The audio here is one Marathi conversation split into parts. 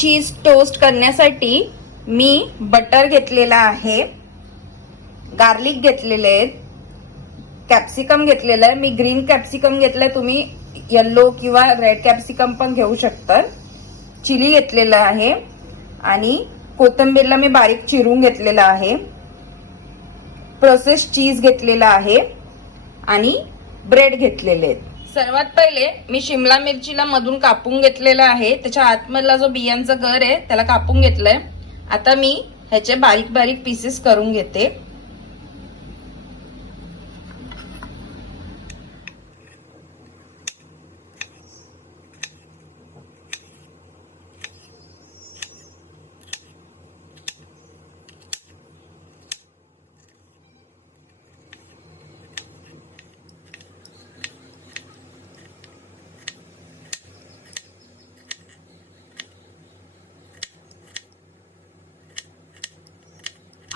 चीज टोस्ट करण्यासाठी मी बटर घेतलेला आहे गार्लिक घेतलेले आहेत कॅप्सिकम घेतलेलं आहे. मी ग्रीन कॅप्सिकम घेतलंय तुम्ही येल्लो किंवा रेड कॅप्सिकम पण घेऊ शकता चिली घेतलेलं आहे आणि कोथिंबीरला मी बारीक चिरून घेतलेलं आहे. प्रोसेस चीज घेतलेला आहे आणि ब्रेड घेतलेले आहेत. सर्वात पहिले मी शिमला मिरचीला मधून कापून घेतलेला आहे. त्याच्या आतमधला जो बियांचा गर आहे त्याला कापून घेतलंय. आता मी ह्याचे बारीक बारीक पीसेस करून घेते.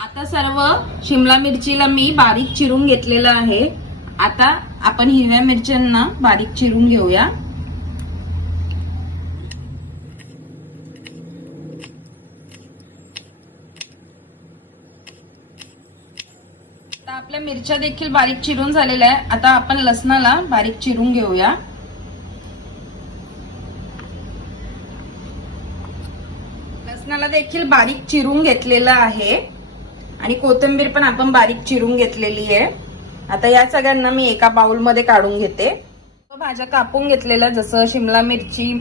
आता सर्व शिमला मिरचीला मी बारीक चिरून घेतलेलं आहे. आता आपण हिरव्या मिरच्यांना बारीक चिरून घेऊया. आता आपल्या मिरच्या देखील बारीक चिरून झालेल्या आहे. आता आपण लसणाला बारीक चिरून घेऊया. लसणाला देखील बारीक चिरून घेतलेलं आहे. आणि कोथिंबीर पण आपण बारीक चिरून घेतलेली आहे. आता या सगळ्यांना मी एका बाउलमध्ये काढून घेते. भाज्या कापून घेतलेल्या जसं शिमला मिरची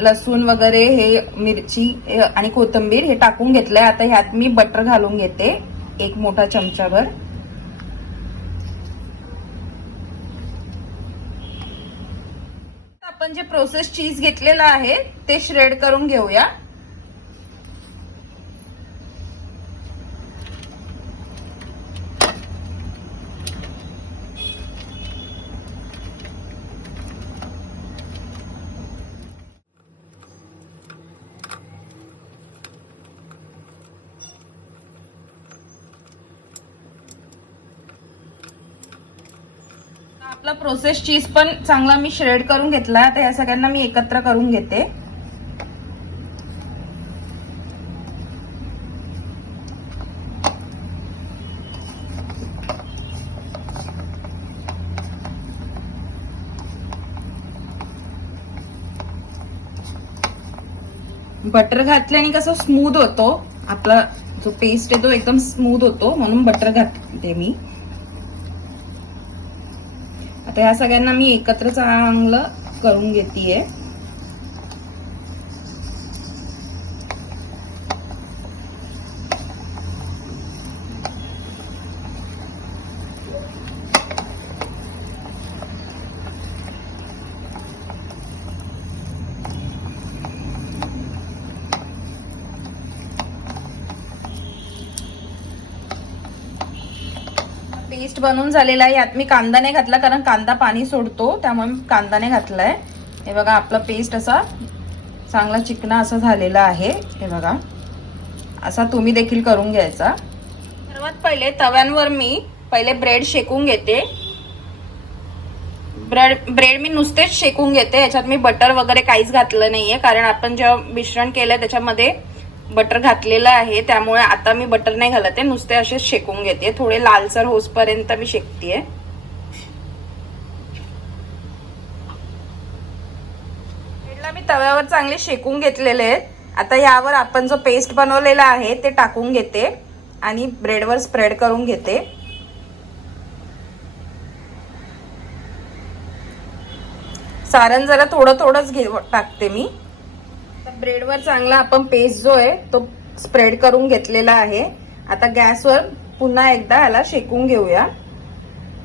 लसूण वगैरे हे मिरची आणि कोथिंबीर हे टाकून घेतलंय. आता ह्यात मी बटर घालून घेते एक मोठा चमचाभर. आपण जे प्रोसेस चीज घेतलेलं आहे ते श्रेड करून घेऊया. आपला प्रोसेस चीज पण चांगला मी श्रेड करून घेतला तर या सगळ्यांना मी एकत्र करून घेते. बटर घातल्याने कसं स्मूथ होतो. आपला जो पेस्ट आहे तो एकदम स्मूथ होतो. म्हणून बटर घातते मी. आता ह्या सगळ्यांना मी एकत्र चांगलं करून घेतेय. पेस्ट बनवून झालेला आहे. यात मी कांदा नाही घातला कारण कांदा पाणी सोडतो त्यामुळे मी कांदा नाही घातलाय. हे बघा आपला पेस्ट असा चांगला चिकना असा झालेला आहे. हे बघा. असा तुम्ही देखील करून घ्यायचा. सर्वात पहिले तव्यांवर मी पहिले ब्रेड शेकून घेते. ब्रेड ब्रेड मी नुसतेच शेकून घेते. याच्यात मी बटर वगैरे काहीच घातलं नाहीये कारण आपण जेव्हा मिश्रण केलंय त्याच्यामध्ये बटर घातलेलं आहे त्यामुळे आता मी बटर नाही घालत आहे. नुसते असेच शेकून घेते. थोडे लालसर होसपर्यंत मी शेकतेय. मी तव्यावर चांगले शेकून घेतलेले आहेत. आता यावर आपण जो पेस्ट बनवलेला आहे ते टाकून घेते आणि ब्रेडवर स्प्रेड करून घेते. सारण जरा थोडं थोडंच घे टाकते मी. ब्रेडवर चांगला आपण पेस्ट जो आहे तो स्प्रेड करून घेतलेला आहे. आता गॅसवर पुन्हा एकदा ह्याला शेकून घेऊया.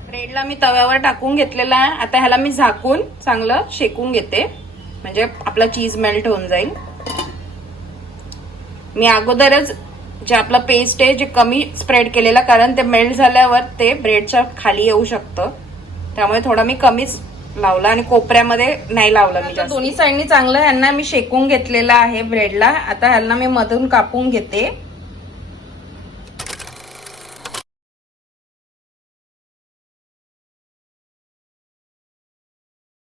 ब्रेडला मी तव्यावर टाकून घेतलेला आहे. आता ह्याला मी झाकून चांगलं शेकून घेते. म्हणजे आपला चीज मेल्ट होऊन जाईल. मी अगोदरच जे आपलं पेस्ट आहे जे कमी स्प्रेड केलेला कारण ते मेल्ट झाल्यावर ते ब्रेडच्या खाली येऊ शकतं. त्यामुळे थोडा मी कमीच लावला आणि कोपऱ्यामध्ये नाही लावला मी. दोन्ही साईडनी चांगलं ह्यांना मी शेकून घेतलेलं आहे ब्रेडला आता ह्यांना मी मधून कापून घेते.